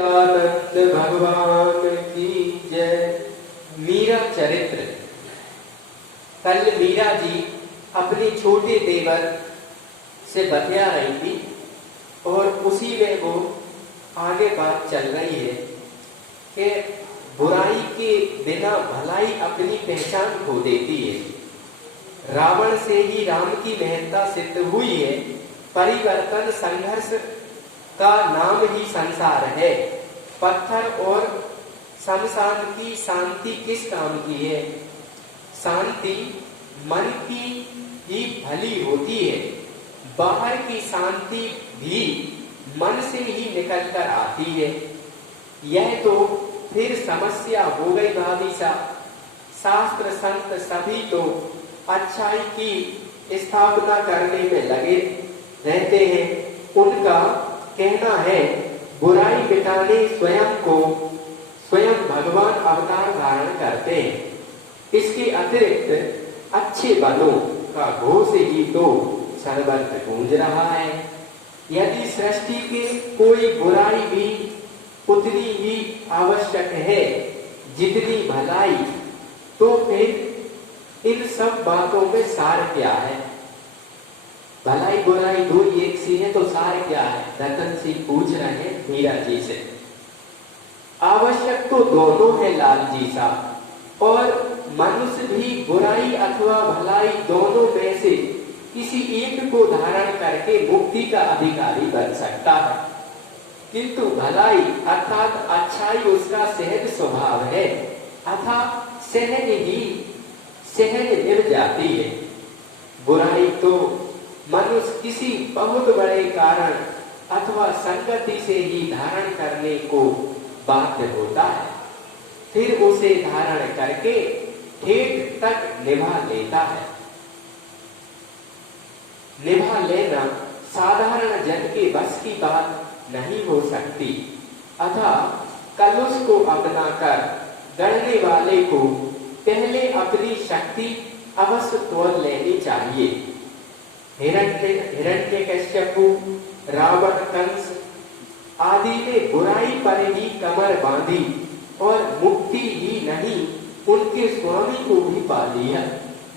आनंद भगवान की जय। मीरा चरित्र। कल मीरा जी अपने छोटे देवर से बतिया रही थी और उसी में वो आगे बात चल रही है कि बुराई के बिना भलाई अपनी पहचान खो देती है। रावण से ही राम की महत्ता सिद्ध हुई है। परिवर्तन संघर्ष का नाम ही संसार है। पत्थर और शमशान की शांति किस काम की है? शांति मन की ही भली होती है। बाहर की शांति भी मन से ही निकल कर आती है। यह तो फिर समस्या हो गई भाभी साहब। शास्त्र संत सभी तो अच्छाई की स्थापना करने में लगे रहते हैं। उनका कहना है बुराई मिटाने स्वयं भगवान अवतार धारण करते हैं। इसके अतिरिक्त अच्छे बलों का घोष ही तो सर्वत्र गूंज रहा है। यदि सृष्टि के कोई बुराई भी उतनी ही आवश्यक है जितनी भलाई, तो फिर इन सब बातों में सार क्या है? भलाई बुराई दो एक सी है तो सार क्या है? रतन सिंह पूछ रहे हैं मीरा जी से। आवश्यक तो दोनों है लाल जी साहब, और मनुष्य भी बुराई अथवा भलाई दोनों में से किसी एक को धारण करके मुक्ति का अधिकारी बन सकता है। किंतु भलाई अर्थात अच्छाई उसका सहज स्वभाव है, अर्थात सहज निभ जाती है। बुराई तो मनुष्य किसी बहुत बड़े कारण अथवा संगति से ही धारण करने को बाध्य होता है, फिर उसे धारण करके ठेठ तक निभा लेता है। निभा लेना साधारण जन के बस की बात नहीं हो सकती, अतः कलुष को अपनाकर गढ़ने वाले को पहले अपनी शक्ति अवश्य तोड़ लेनी चाहिए। हिरण्यकश्यपु, रावण, कंस आदि ने बुराई पर ही कमर बांधी और मुक्ति ही नहीं उनके स्वामी को भी पा लिया।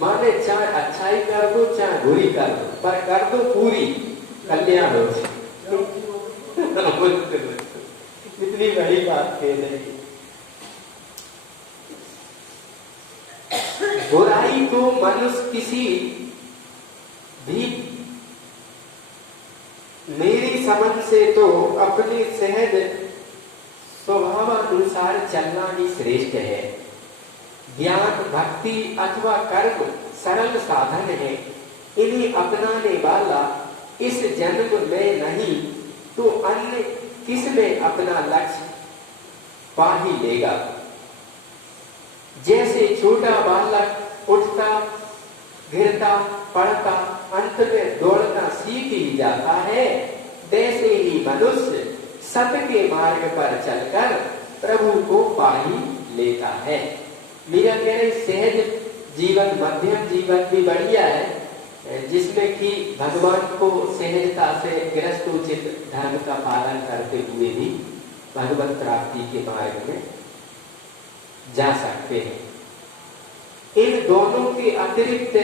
माने चाहे अच्छाई कर दो चाहे बुरी कर दो, पर कर दो पूरी, कल्याण हो। इतनी बड़ी बात कह रही। बुराई तो मनुष्य किसी भी, मेरी समझ से तो अपने सहज स्वभावानुसार चलना ही श्रेष्ठ है। ज्ञान, भक्ति अथवा कर्म सरल साधन है। इन्हें अपनाने वाला इस जन्म में नहीं तो अन्य किस में अपना लक्ष्य पा ही लेगा। जैसे छोटा बालक उठता, गिरता, पड़ता, अंत में दौड़ना सीख ही जाता है, वैसे ही मनुष्य सत्य के मार्ग पर चलकर प्रभु को पा ही लेता है। मीरा कह रहे सहज जीवन, मध्यम जीवन भी बढ़िया है, जिसमें कि भगवान को सहजता से गृहस्थोचित धर्म का पालन करते हुए भी भगवत प्राप्ति के मार्ग में जा सकते हैं। इन दोनों के अतिरिक्त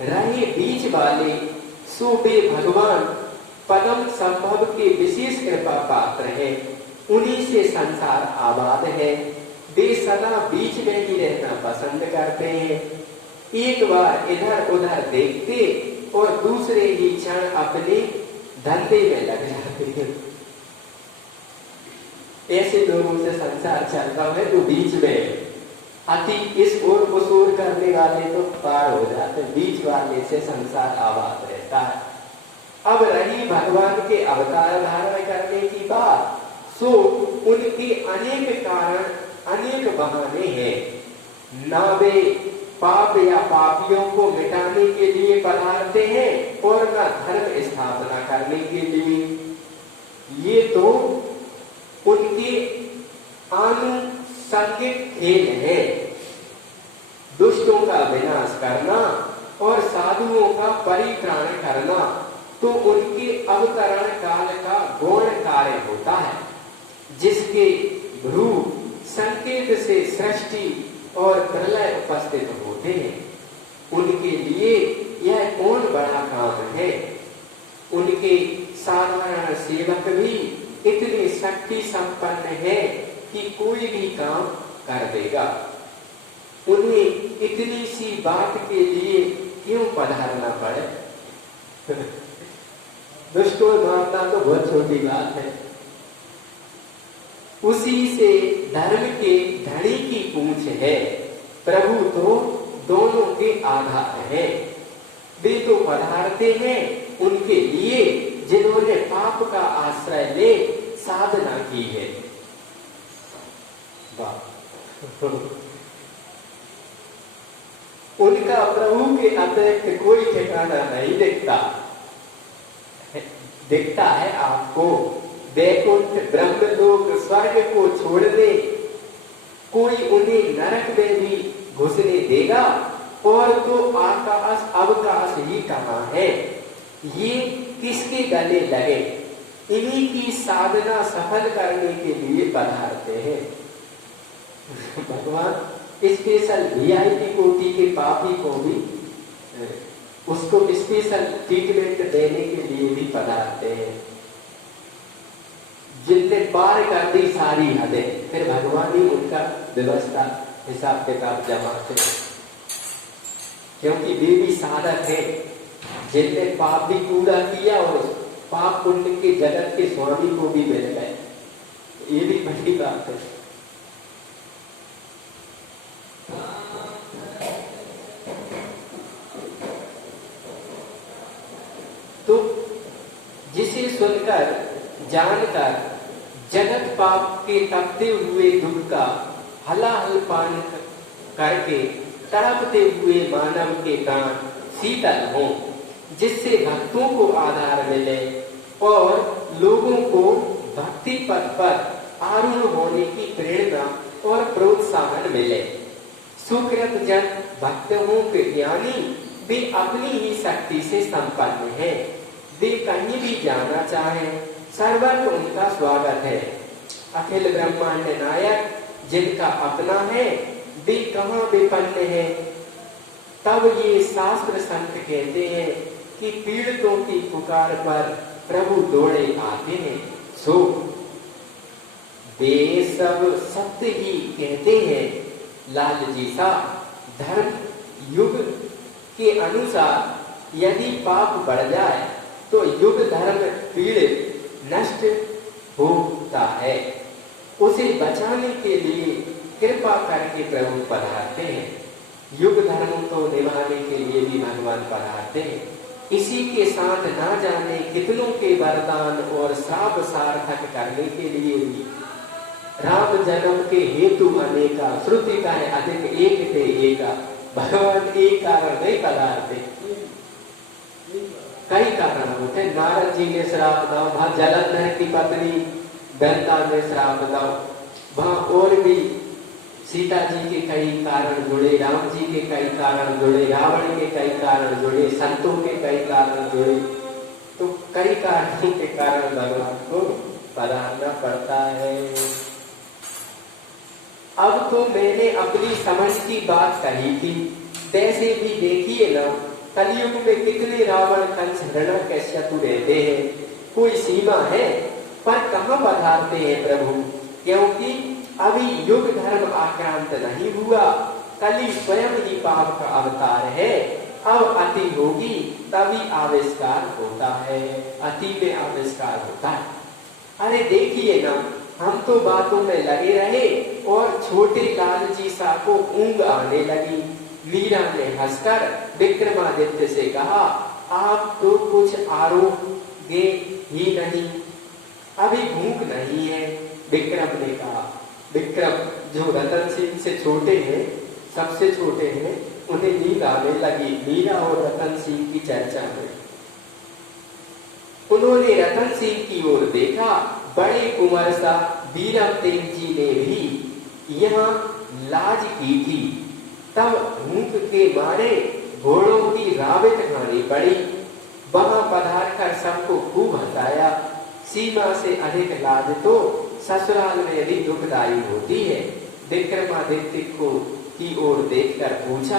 रहे बीच वाले सूबे भगवान पदम संभव के विशेष कृपा पात्र है। उन्हीं से संसार आबाद है। वे सदा बीच में ही रहना पसंद करते हैं। एक बार इधर उधर देखते और दूसरे ही क्षण अपने धंधे में लग जाते हैं। ऐसे लोगों से संसार चल रहा है तो बीच में अति इस ओर उस ओर करने वाले तो पार हो जाते, बीच वाले से संसार आबाद रहता है। अब रही भगवान के अवतार धारण करने की बात, सो उनके अनेक कारण, अनेक बहाने हैं। ना वे पाप या पापियों को मिटाने के लिए पधारते हैं और ना धर्म स्थापना करने के लिए। ये तो उनके आनुषंगिक खेल है। दुष्टों का विनाश करना और साधुओं का परित्राण करना तो उनके अवतरण काल का गौण कार्य होता है। जिसके भ्रू संकेत से सृष्टि और प्रलय उपस्थित होते हैं, उनके लिए यह कौन बड़ा काम है। उनके साधारण सेवक भी इतने शक्ति संपन्न है कि कोई भी काम कर देगा। उन्हें इतनी सी बात के लिए क्यों पधारना पड़े। दुष्टों मारना तो बहुत छोटी बात है। उसी से धर्म के धड़ी की पूंछ है। प्रभु तो दोनों के आधार है। वे तो पधारते हैं उनके लिए जिन्होंने पाप का आश्रय ले साधना की है। उनका प्रभु के अतिरिक्त कोई ठिकाना नहीं दिखता। दिखता है आपको वैकुंठ ब्रह्मलोक स्वर्ग को छोड़ने कोई उन्हें नरक में भी घुसने देगा। और तो आकाश अवकाश ही कहाँ है। ये किसके गले लगे। इन्हीं की साधना सफल करने के लिए पधारते हैं। भगवान स्पेशल VIP कोटि के पापी को भी उसको स्पेशल ट्रीटमेंट देने के लिए भी पधारते हैं। जिनने पार कर दी सारी हदें, फिर भगवान ही उनका व्यवस्था हिसाब किताब जमाते हैं। क्योंकि वे भी साधक है जिनने पाप भी पूरा किया और पाप पुण्य के जगत के स्वामी को भी मिल गए। ये भी बड़ी बात है। तो जिसे सुनकर जानकर जगत पाप के तपते हुए दुख का हलाहल पान करके तड़पते हुए मानव के प्राण शीतल हो, जिससे भक्तों को आधार मिले और लोगों को भक्ति पथ पर आरूढ़ होने की प्रेरणा और प्रोत्साहन मिले। सुकृत जन भक्त हों के ज्ञानी वे अपनी ही शक्ति से संपन्न है। वे कहीं भी जाना चाहे सर्वत्र उनका स्वागत है। अखिल ब्रह्मांड नायक जिनका अपना है वे कहाँ विपन्न है। तब ये शास्त्र संत कहते हैं कि पीड़ितों की पुकार पर प्रभु दौड़े आते हैं। सो वे सब सत्य ही कहते हैं। लाल जी सा धर्म युग के अनुसार यदि पाप बढ़ जाए तो युग धर्म पीड़ित नष्ट होता है। उसे बचाने के लिए कृपा करके प्रभु पधारते हैं। युग धर्म को निभाने के लिए भी भगवान पधारते हैं। इसी के साथ ना जाने कितनों के वरदान और श्राप सार्थक करने के लिए भी राम जन्म के हेतु अनेका, श्रुति का है अधिक एक थे एका। भगवान एक कारण नहीं पधारते, कई कारण होते। नारद जी ने श्राप दाओ, वहां जलंधर की पत्नी गंगा ने श्राप दाओ, वहां और भी सीता जी के कई कारण जुड़े, राम जी के कई कारण जुड़े, रावण के कई कारण जुड़े, संतों के कई कारण जुड़े। तो कई कारणों के कारण भगवान को पधारना पड़ता है। अब तो मैंने अपनी समझ की बात कही थी, वैसे भी देखिए ना कलयुग में कितने रावण कंस हिरण्यकश्यप रहते हैं। कोई सीमा है, पर कहाँ पधारते हैं प्रभु। क्योंकि अभी युग धर्म आक्रांत नहीं हुआ। कली स्वयं ही पाप का अवतार है। अब अति होगी तभी आविष्कार होता है। अति में आविष्कार होता है। अरे देखिए ना, हम तो बातों में लगे रहे और छोटे लाल जी सा को ऊंघ आने लगी। मीरा ने हंसकर विक्रमादित्य से कहा, आप तो कुछ आरोगे ही नहीं, अभी भूख नहीं है। विक्रम ने कहा, विक्रम जो रतन सिंह से छोटे हैं, सबसे छोटे हैं, उन्हें नींद आने लगी मीरा और रतन सिंह की चर्चा में। उन्होंने रतन सिंह की ओर देखा। बड़े कुंवर सा वीरम तेग जी ने भी यहाँ लाज की थी। तब भूख के मारे घोड़ों की रावत खानी पड़ी। वहां पधार कर सबको खूब हंसाया। सीमा से अधिक लाज तो ससुराल में भी दुखदायी होती है। विक्रमादित्य को की ओर देखकर पूछा,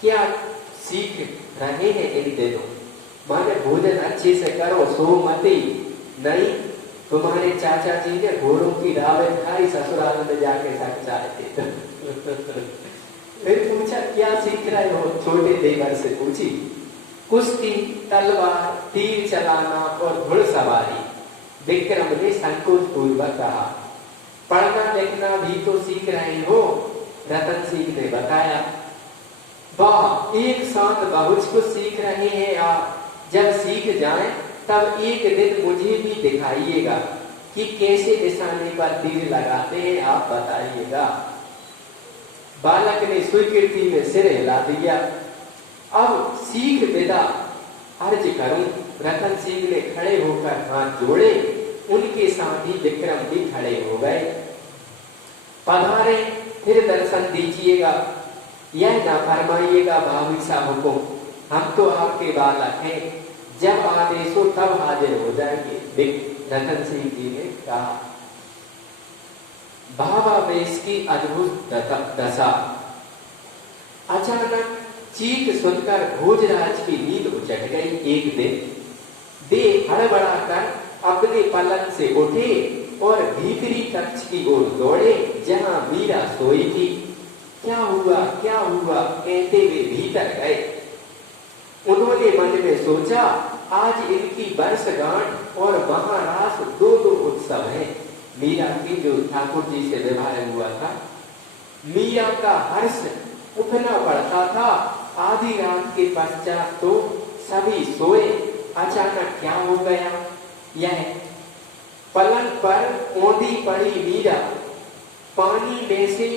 क्या सीख रहे हैं इन दिनों? माने भोजन अच्छे से करो, सो मती नहीं। तुम्हारे चाचा जी ने घोड़ों की दावत खाई, ससुराल में जाके थक जाए थे। फिर पूछा, क्या सीख रहे हो? छोटे देवर से पूछी। कुश्ती, तलवार, तीर चलाना और घुड़सवारी। विक्रम ने संकोच पूर्वक कहा। पढ़ना लिखना भी तो सीख रहे हो? रतन सिंह ने बताया। वाह, एक साथ बहुत कुछ सीख रहे हैं आप। जब सीख जाएं तब एक दिन मुझे भी दिखाइएगा कि कैसे निशाने पर तीर लगाते हैं, आप बताइएगा। बालक ने स्वीकृति में सिर हिला दिया। अब सीख विदा अर्ज करूं। रतन सिंह ने खड़े होकर हाथ जोड़े। उनके साथ ही विक्रम भी खड़े हो गए। पधारे, फिर दर्शन दीजिएगा, यह ना फरमाइएगा भाभी साहब को, हम तो आपके बालक हैं, जब आदेश हो तब हाजिर हो जाएंगे। रतन सिंह जी ने कहा। भावावेश की अद्भुत दशा। अचानक चीख सुनकर भोजराज की नींद उचट गई। एक दिन वे हड़बड़ाकर अपने पलंग से उठे और भीतरी कक्ष की ओर दौड़े जहां मीरा सोई थी। क्या हुआ क्या हुआ कहते हुए भीतर गए। उन्होंने मन में सोचा, आज इनकी वर्षगांठ और महारास दो उत्सव है। मीरा की जो ठाकुर जी से विवाह हुआ था, मीरा का हर्ष उठना पड़ता था। आधी रात के पश्चात तो सभी सोए। अचानक क्या हो गया? यह पलंग पर औंधी पड़ी मीरा पानी में से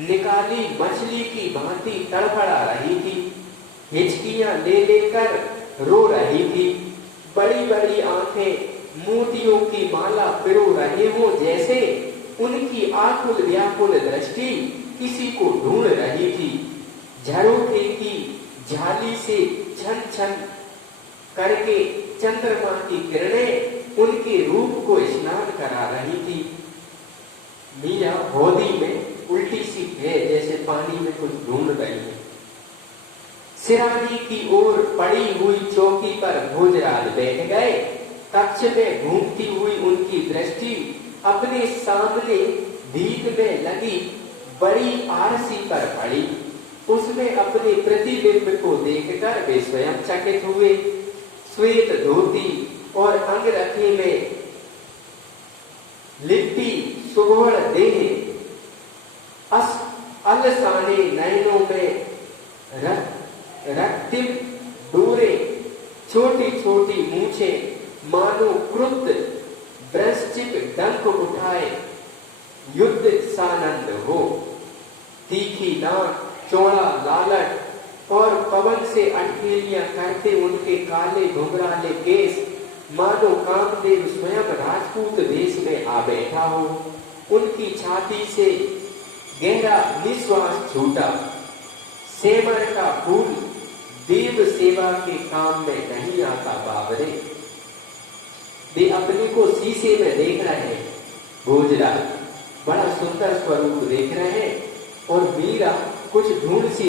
निकाली मछली की भांति तड़फड़ा रही थी। हिचकियां ले लेकर रो रही थी। बड़ी बड़ी आंखें मोतियों की माला पिरो रहे हो जैसे उनकी आकुल व्याकुल दृष्टि किसी को ढूंढ रही थी। झरोखे की झाली से छन छन करके चंद्रमा की किरणें उनके रूप को स्नान करा रही थी। मीरा होदी में उल्टी सी है, जैसे पानी में कुछ ढूंढ रही है। सिरानी की ओर पड़ी हुई चौकी पर भोजराज बैठ गए। कक्ष में घूमती हुई उनकी दृष्टि अपने सामने भीत में लगी बड़ी आरसी पर पड़ी। उसमें अपने प्रतिबिंब को देखकर वे स्वयं चकित हुए। श्वेत धोती और अंगरखी में लिपटी सुगढ़ देह, अलसाने नयनों में रक्तिम डोरे, छोटी छोटी मूछे मानो क्रुद्ध वृश्चिक डंक उठाए युद्ध सानंद हो। तीखी नाक, चौड़ा लालट और पवन से अटकेलियां करते उनके काले घुंघराले केस मानो कामदेव स्वयं राजपूत वेश में आ बैठा हो। उनकी छाती से गहरा निश्वास छूटा। सेमर का फूल देव सेवा के काम में नहीं आता बाबरे। वे अपने को शीशे में देख रहे हैं। भोजराज बड़ा सुंदर स्वरूप देख रहे हैं और मीरा कुछ ढूंढ सी